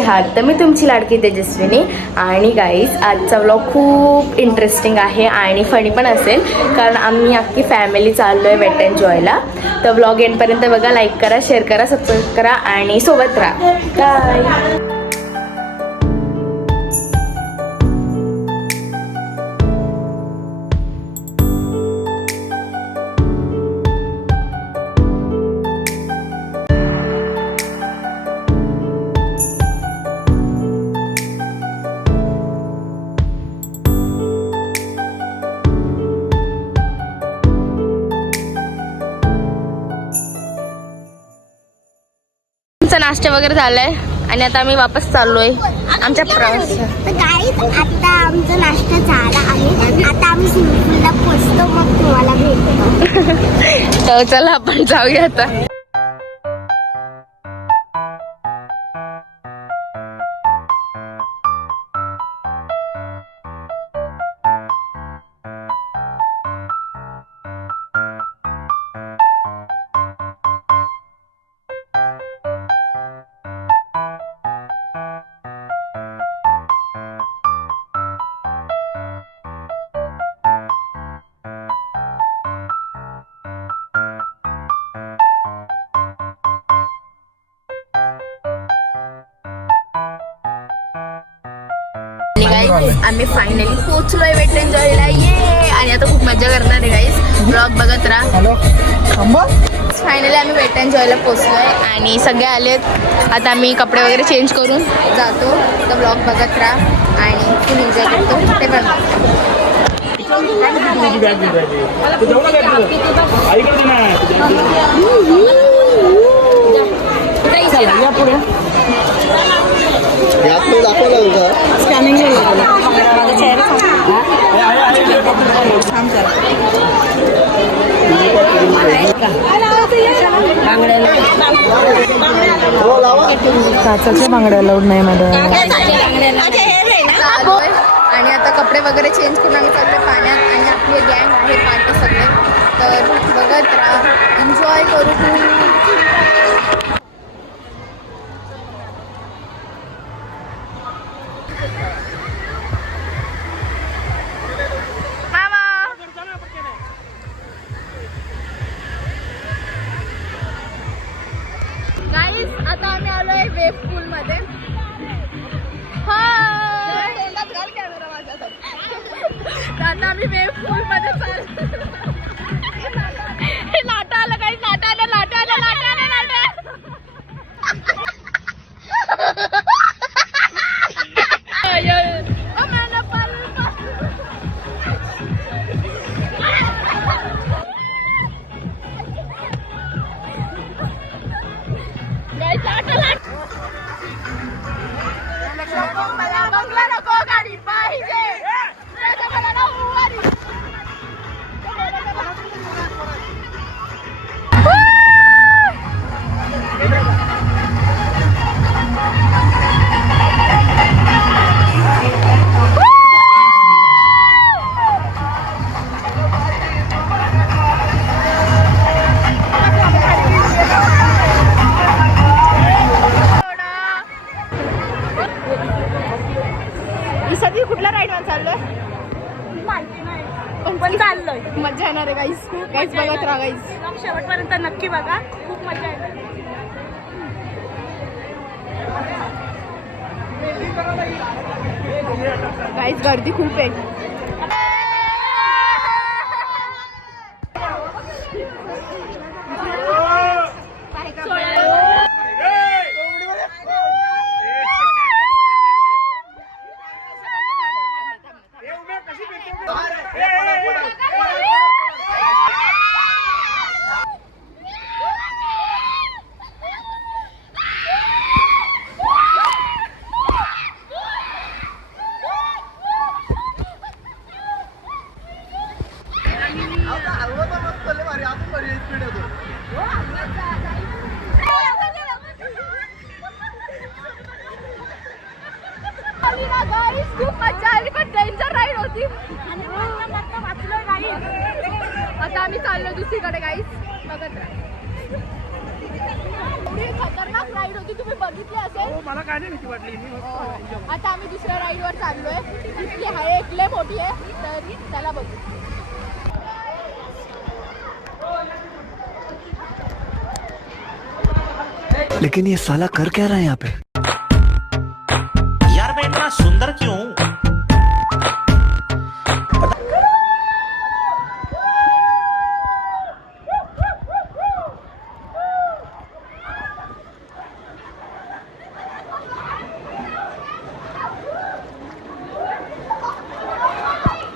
कसे आहात? तर मी तुमची लाडकी तेजस्विनी. आणि गाईज आजचा व्लॉग खूप इंटरेस्टिंग आहे आणि फनी पण असेल, कारण आम्ही अख्खी फॅमिली चाललो आहे वेट एन्जॉयला. तर व्लॉग एंडपर्यंत बघा, लाईक करा, शेअर करा, सबस्क्राईब करा आणि सोबत राहा. बाय. नाश्ता वगैरे झालाय आणि आता आम्ही वापस चाललोय आमच्या प्रवास. तर गाईज आता आमचा नाश्ता झाला आहे. आता आम्ही स्विमिंग पूलला पोहोचतो, मग तुम्हाला भेटतो. तर चला आपण जाऊया आता. आम्ही फायनली पोहोचलोय वेट एन्जॉयला. ये आणि आता खूप मजा करणार आहे गाईस. ब्लॉग बघत राहा. फायनली आम्ही वेट एन्जॉयला पोहोचलोय आणि सगळे आलेत. आता आम्ही कपडे वगैरे चेंज करून जातो. तर ब्लॉग बघत राहा आणि फुल एन्जॉय करतो. ते पण काचाच्या बांगड्या लावून नाही मॅडम. आणि आता कपडे वगैरे चेंज करून आम्ही चाललोय पाण्यात आणि आपली गँग आहे पार्टी सगळे. तर बघत राहा, एन्जॉय करू. गाईस आता आम्ही आलोय वेव पूल मध्ये. आता आम्ही वेव पूल मध्ये चाललो. लाटा आलं काही, लाटा आलं, लाटा आलं, लाटा आलं, लाटा. कुठला राईड वर चाललोय पण चाललोय. मजा येणार आहे गाईस. गाईस बघत राहा गाईस, शेवटपर्यंत नक्की बघा, खूप मजा येते. गाईस गर्दी खूप आहे. खूप मजा आली, पण डेंजर राईड होती. आता आम्ही चाललो दुसरीकडे गाईस, बघत राहा. एवढी खतरनाक राईड होती, तुम्ही बघितली असेल. मला काय नाही भीती वाटली. आता आम्ही दुसऱ्या राईडवर चाललोय. इतकी आहे, एक लय मोठी आहे, तर त्याला बघू. लेकिन ये साला कर क्या रहा है यहाँ पे? यार मैं इतना सुंदर क्यों हूँ?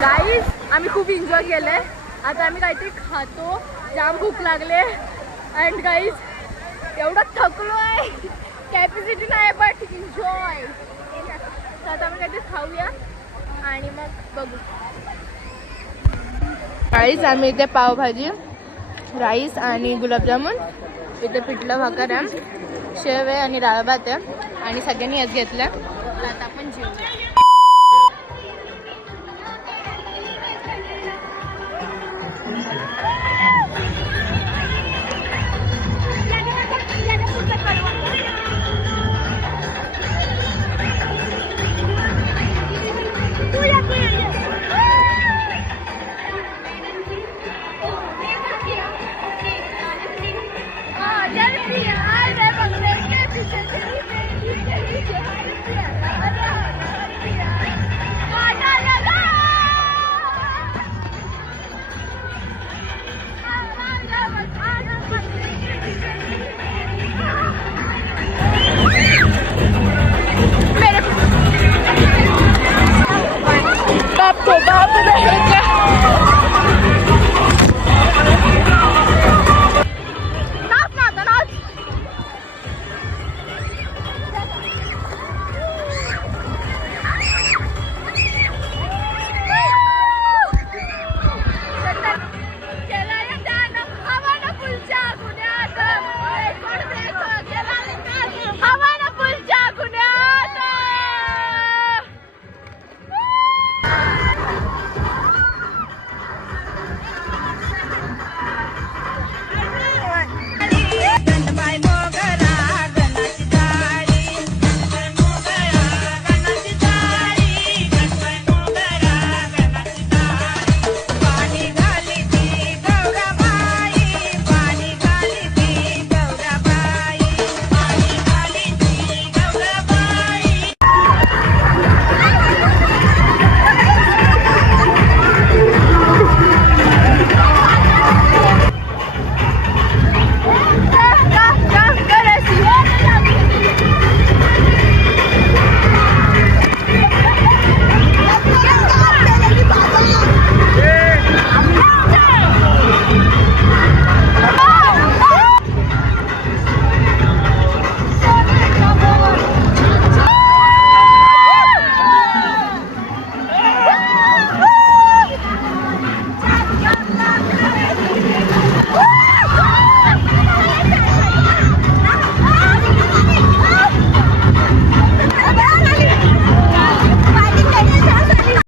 गाईज आम्ही खूप एन्जॉय केलंय. आता आम्ही काहीतरी खातो, जाम भूक लागले. अँड गाईज एवढं थकलो आहे, कॅपॅसिटी नाही बट एन्जॉय. तर आता आम्ही काहीतरी खाऊया आणि मग बघू. गाईज आम्ही इथे पावभाजी, राईस आणि गुलाबजामुन, इथे पिठलं भाकर आहे, शेव आहे आणि डाळ भात आहे आणि सगळ्यांनी हेच घेतलं. तर आता आपण जेवूया.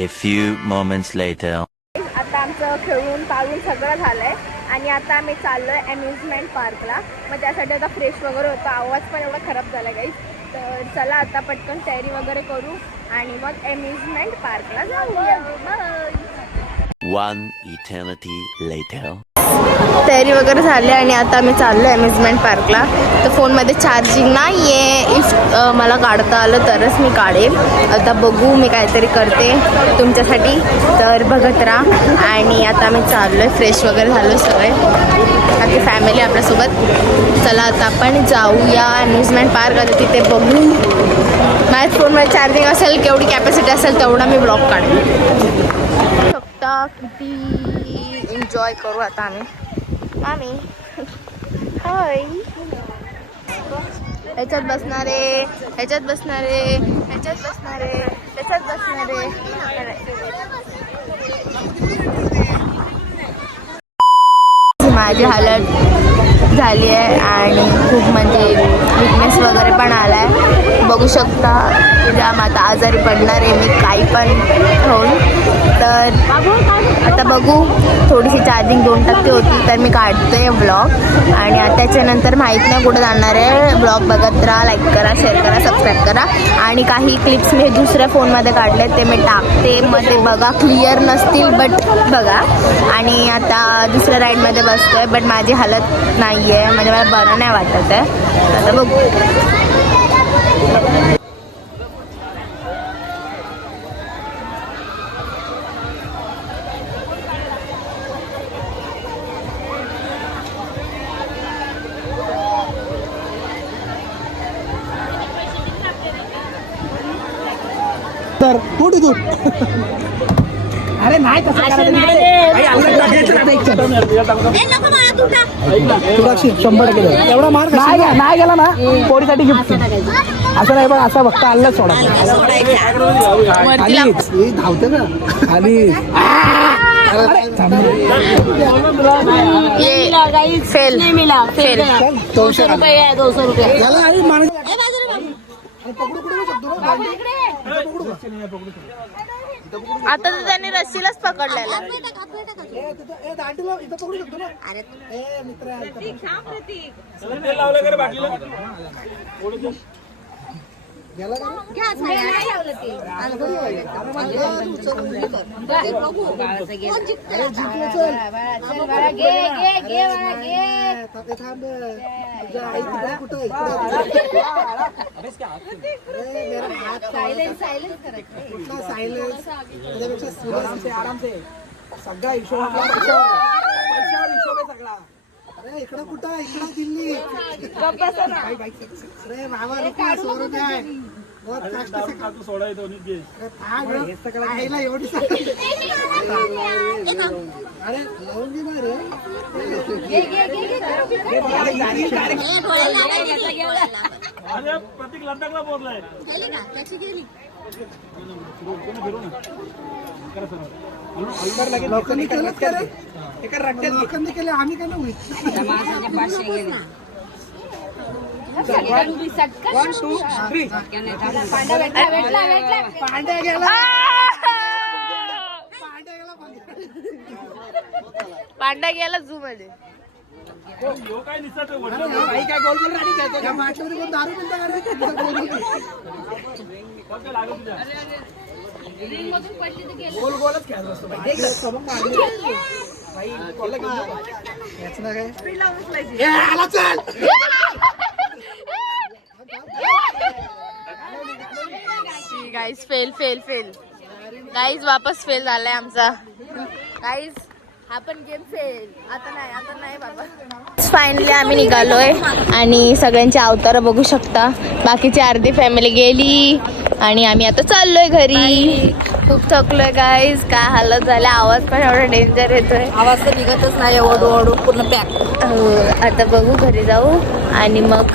A few moments later. आता आमचं खेळून पाळून सगळं झालंय आणि आता आम्ही चाललोय अम्युजमेंट पार्कला. मग त्यासाठी आता फ्रेश वगैरे होतो. आवाज पण एवढा खराब झाला गाईज. तर चला आता पटकन तयारी वगैरे करू आणि मग अम्युजमेंट पार्कला जाऊया. One eternity later. तयारी वगैरे झाली आणि आता आम्ही चाललो आहे अम्युजमेंट पार्कला. तर फोनमध्ये चार्जिंग नाही आहे. इफ मला काढता आलं तरच मी काढेल. आता बघू, मी काहीतरी करते तुमच्यासाठी, तर बघत राहा. आणि आता आम्ही चाललो आहे, फ्रेश वगैरे झालो सगळे, आपली फॅमिली आपल्यासोबत. चला आता आपण जाऊया अम्युजमेंट पार्क. आता तिथे बघू, माझ्या फोनमध्ये चार्जिंग असेल, केवढी कॅपॅसिटी असेल तेवढा मी ब्लॉग काढेल. शकता किती एन्जॉय करू आता आम्ही हाय. ह्याच्यात बसणारे, ह्याच्यात बसणारे, ह्याच्यात बसणारे, ह्याच्यात बसणारे. माझी हालत झाली आहे आणि खूप म्हणजे विकनेस वगैरे पण आला आहे. बघू शकता जाम आता आजारी पडणार आहे मी काही पण होऊन. तर आता बघू, थोडीशी चार्जिंग 2% होती तर मी काढते ब्लॉग. आणि त्याच्यानंतर माहीत नाही कुठं जाणार आहे. ब्लॉग बघत राहा, लाईक करा, शेअर करा, सबस्क्राईब करा. आणि काही क्लिप्स मी दुसऱ्या फोनमध्ये काढले ते मी टाकते, मग ते बघा. क्लिअर नसतील बट बघा. आणि आता दुसऱ्या राईडमध्ये बसतोय बट माझी हालत नाही आहे, म्हणजे मला बरं नाही वाटत आहे. आता बघू. तर कुठे तू अरे नाही तसं 100% एवढा मार्क नाही गेला ना पोरीसाठी गिफ्ट. असं नाही, पण असं बघता आलं सोडा धावते ना आणि फेल फेल. 200 रुपये आहे, 200 रुपये. आता तर त्यांनी रस्सीलाच पकडलेला. सगळा हिशोब पैशावर हिशोब आहे सगळा. अरे इकडं कुठं इकडं दिल्ली. अरे बाबा रुपये 100 रुपये आहे. एवढी अरे लावून घे ना रे. प्रतीक लद्दाखला पोहोचलाय. लोकांनी केलं लोकांनी केलं आम्ही काय नाही. पांड्या गेला पांडा गेला झू मध्ये. काय निसत भाई काय गोल गोल राणी घ्यायचं का मागच्या कोण दारू पिता का रे. गोल गोलच खेळत असतो भाई. याच ना काय आला चल. Guys fail fail fail. Guys वापस फेल झालाय आमचा. गाईज हा पण गेम फेल. आता नाही बाबा. फायनली आम्ही निघालोय आणि सगळ्यांचे अवतार बघू शकता. बाकीची अर्धी फॅमिली गेली आणि आम्ही आता चाललोय घरी. खूप थकलोय गाईज, काय हालत झाल्या. आवाज पण एवढा डेंजर येतोय, आवाज तर निघतच नाही, ओढू ओढू पूर्ण पॅक. आता बघू घरी जाऊ आणि मग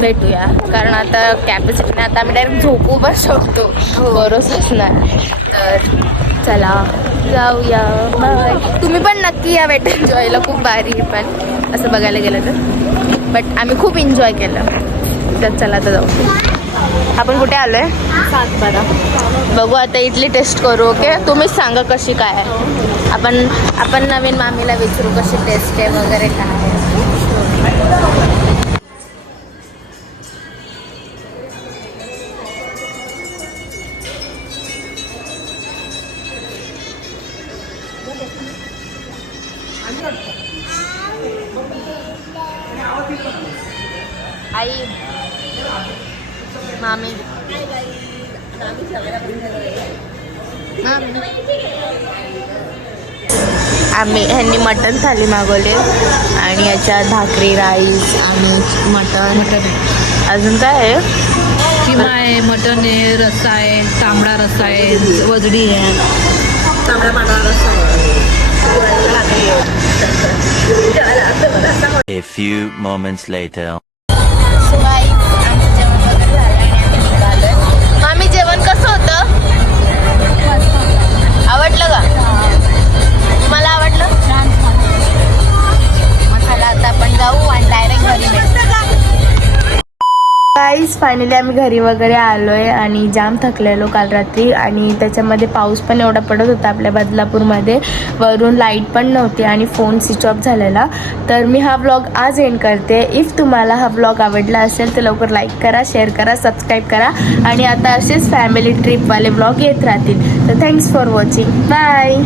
भेटूया. कारण आता कॅपॅसिटी नाही, आता आम्ही डायरेक्ट झोपू पण शकतो, भरोसाच नाही. तर चला जाऊया, बाय. तुम्ही पण नक्की या वेट एन्जॉयला, खूप भारी आहे पण असं बघायला गेलं तर. बट आम्ही खूप एन्जॉय केलं. तर चला आता जाऊ. आपण कुठे आलोय? सातबारा. बघू आता इथली टेस्ट करू. ओके, तुम्हीच सांगा कशी काय आहे. आपण नवीन मामीला विचारू कशी टेस्ट आहे वगैरे काय आहे. आई मामी ह्यांनी मटन थाली मागवले आणि याच्यात भाकरी, राईस आणि मटन. अजून काय आहे? किमा आहे, मटन आहे, रस्सा आहे, तांबडा रस्सा आहे, वजडी आहे, तांबडा पांढरा रस्सा आहे. A few moments later. मामी जेवण कसं होतं? आवडलं का? तुम्हाला आवडलं? मसाला. आता आपण जाऊ आणि डायरेक्ट घरी भेटू. गाईस फायनली आम्ही घरी वगैरे आलोय आणि जाम थकलेलो काल रात्री आणि त्याच्यामध्ये पाऊस पण एवढा पडत होता आपल्या बदलापूरमध्ये, वरून लाईट पण नव्हती आणि फोन स्विच ऑफ झालेला. तर मी हा व्लॉग आज एंड करते. इफ तुम्हाला हा व्लॉग आवडला असेल तर लवकर लाईक करा, शेअर करा, सबस्क्राईब करा आणि आता असेच फॅमिली ट्रिपवाले व्लॉग येत राहतील. तर थँक्स फॉर वॉचिंग. बाय.